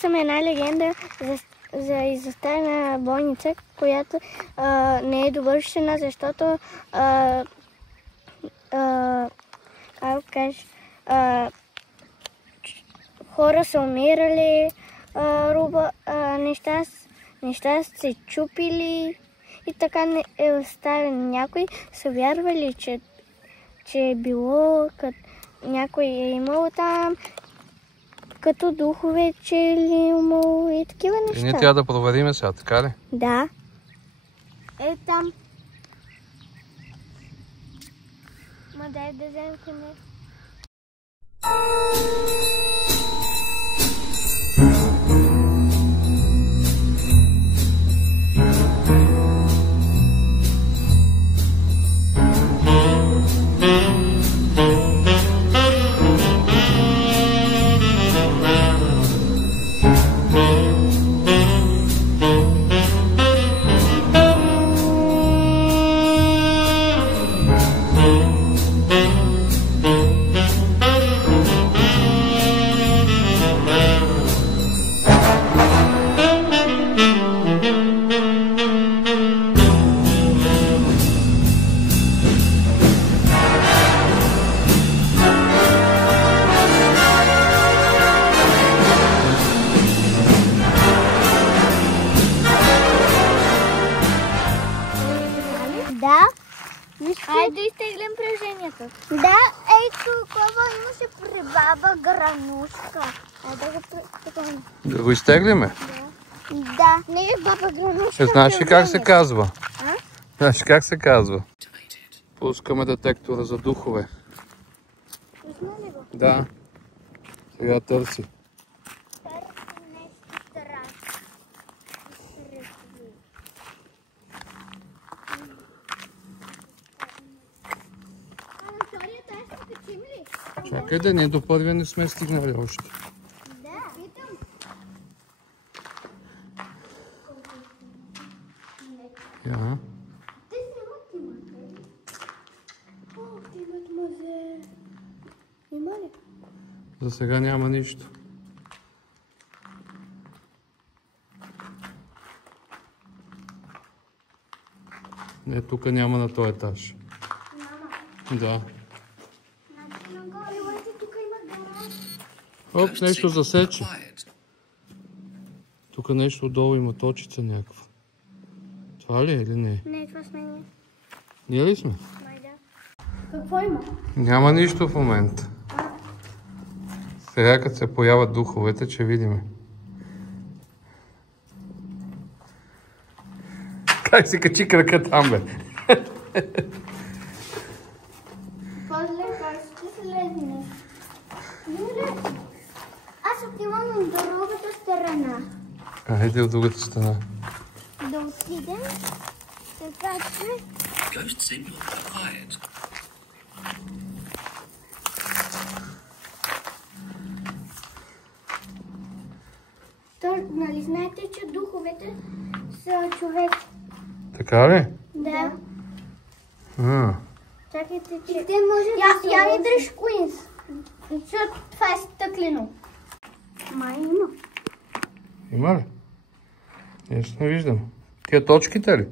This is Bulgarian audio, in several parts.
съм една легенда за изоставена болница, която не е довършена, защото хора са умирали, неща се чупили и така не е оставен. Някои са вярвали, че е било, някой е имало там, като духове, че е имало и такива неща. И ние трябва да провериме сега, така ли? Да. Е там. Ма дай да вземем къде. Да. Айде да изтеглим приложението. Да, такова имаше при баба Гранушка. Айде да го притеглим. Да го изтеглиме? Да, не е баба Гранушка. Знаеш ли как се казва? Знаеш как се казва? Пускаме детектора за духове. Пусна ли го? Да. Сега търси. Търси нещо страшно. Чакай да, ние до първия не сме стигнали още. Да, питам. Я. Те снимат имат. О, те имат музей. Има ли? За сега няма нищо. Не, тук няма на този етаж. Няма. Да. Значи нагоре, лайте, тук има гараж. Оп, нещо засече. Тук нещо отдолу има точица някаква. Това ли е или не? Не, това сме ние. Ние ли сме? Май да. Какво има? Няма нищо в момента. Сега като се появят духовете, че видиме. Как си качи крака там, бе? После ще слезне. Аз отивам на другата страна. Айде от другата страна. Да отидем. Така че... Ghost signal acquired. То, нали знаете, че духовете са човек? Така ли? Да. Чакайте, че... Те може да я ми дръж Куинс. Защото това е стъклено. Май има. Има ли? Нещо не виждам. Тия точките ли?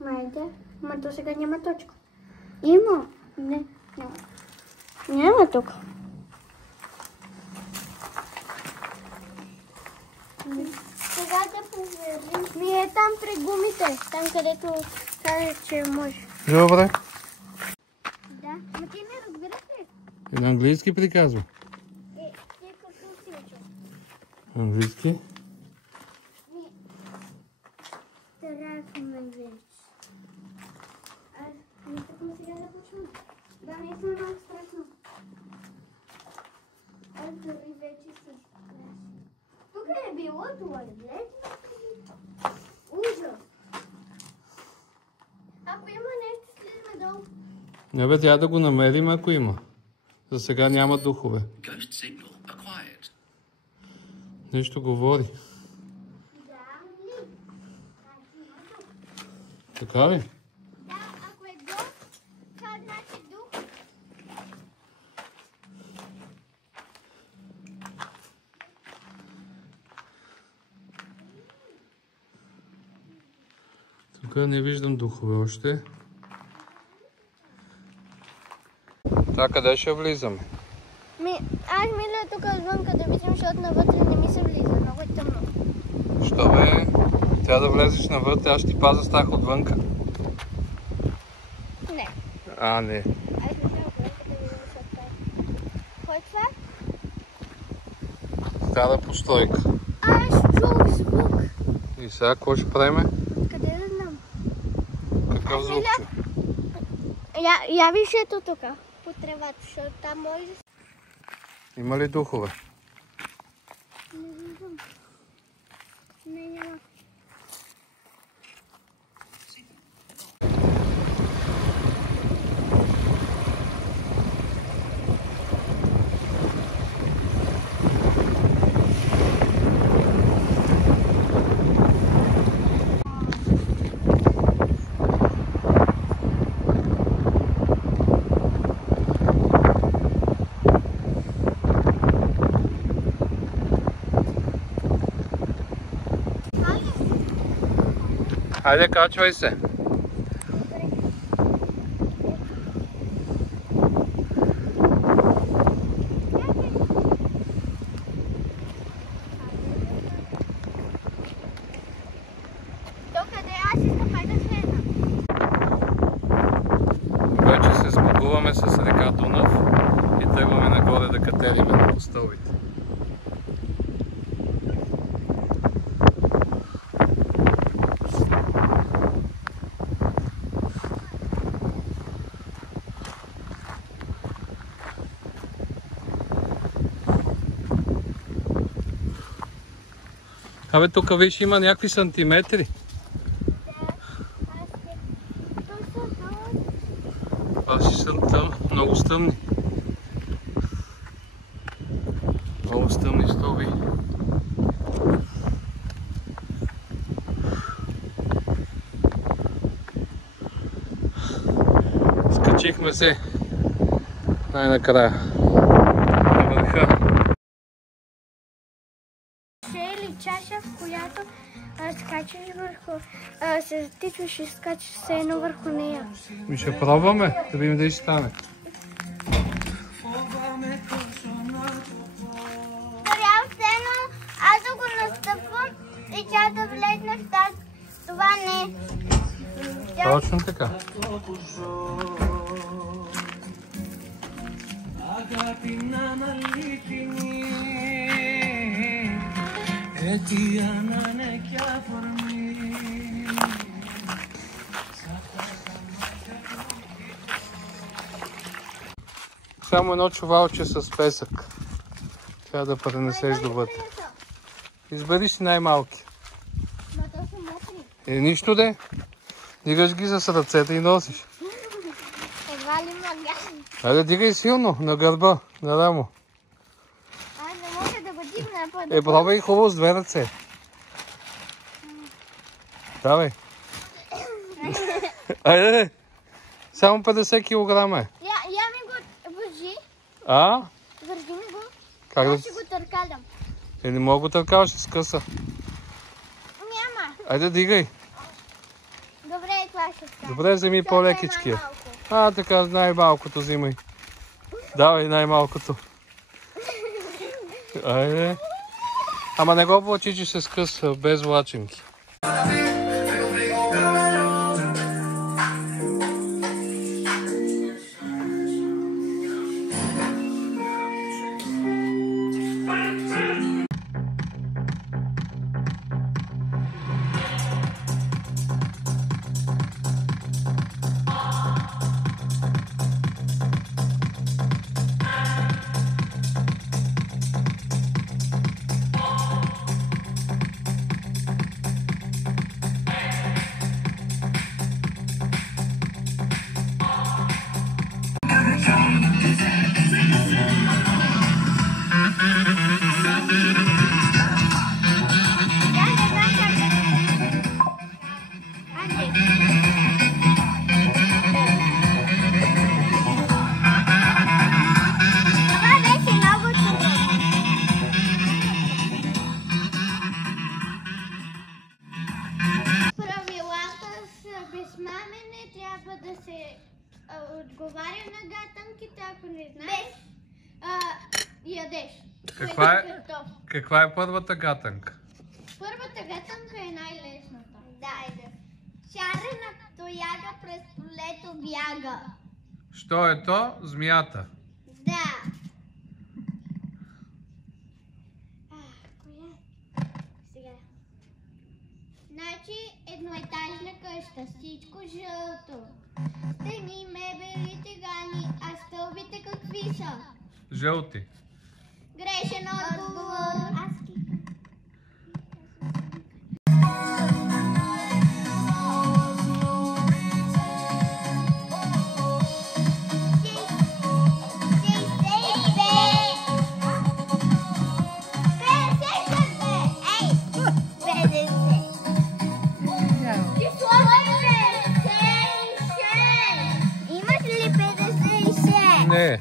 Май да. Ма до сега няма точка. Има. Не, няма. Няма тук. Сега да проверим. Ми е там при гумите. Там където каза, че може. Добре. Да. Ма ти не разбираш ли? И на английски приказва. Ти какво си учил? Английски? Трахме вече. Не искам сега да почвам. Да, не съм много страшно. Аз дори вече се страшно. Тук е било туалет. Ужас. Ако има нещо, слизаме долу. Не бе, трябва да го намерим, ако има. За сега няма духове. Ghost signal acquired. Нещо говори. Така ли? Да, ако е гост, това значи дух. не виждам духове още. Така, къде ще влизаме? Аз мисля тук отвънка да видим, защото навътре не ми се влиза. Много е тъмно. Що бе? Трябва да влезеш навътре, аз ще ти пазя стах отвънка. Не. А, не. Аз мисля отвънка да видим, защото това е. Кой е това? Стара постройка. Аз чух звук. И сега какво ще правим? Къде да знам? Какъв звук чу? Я виж ето тук, по тревата, защото там може да... Има ли духове? Не виждам. Не, няма. Хайде, качвай се. Докъде аз искам да слезна. Вече се сбогуваме с река Дунав и тръгваме нагоре да катериме по стълбите. Абе, тук виж има някакви сантиметри. Това си са много стъмни. Много стъмни стълби. Скачихме се най-накрая на върха. Или чаша, в която скачаш върху, се затичваш и скачаш все едно върху нея. Ми ще пробваме, да видим дали ще стане. Трябва все едно аз да го настъпвам и тя да влезне в тази. Това не е. Точно така. Само едно чувалче с песък. Трябва да пренесеш довътре. Избери си най-малки. Ма то са мокри. Нищо де. Дигаш ги с ръцете и носиш. Едва ли магазин. Айде, дигай силно на гърба, на рамо. Аз не мога да го дигна. Пробвай хубаво с две ръце. Давай. Айде. Само 50 кг е. Я ми го вържи. А? Вържи ми го. Как да... Аз ще го търкалям. Не мога да търкаваш, ще скъса. Няма. Айде, дигай. Добре, това ще стане. Добре, вземи по-лекичкия. Така, най-малкото взимай. Давай най-малкото. Айде. Ама не го влачи, че се скъсва, без влаченки. не трябва да се отговаря на гатанките, ако не знаеш. Ядеш. Каква е първата гатанка? Първата гатанка е най-лесната. Дайде. Шарената яга през полето бяга. Що е то? Змията. Да. Коя? Сега. Значи едноетажна къща, всичко жълто. Стени, мебели, тигани, а стълбите какви са? Жълти. Грешен отговор. Имаш ли 56? Не.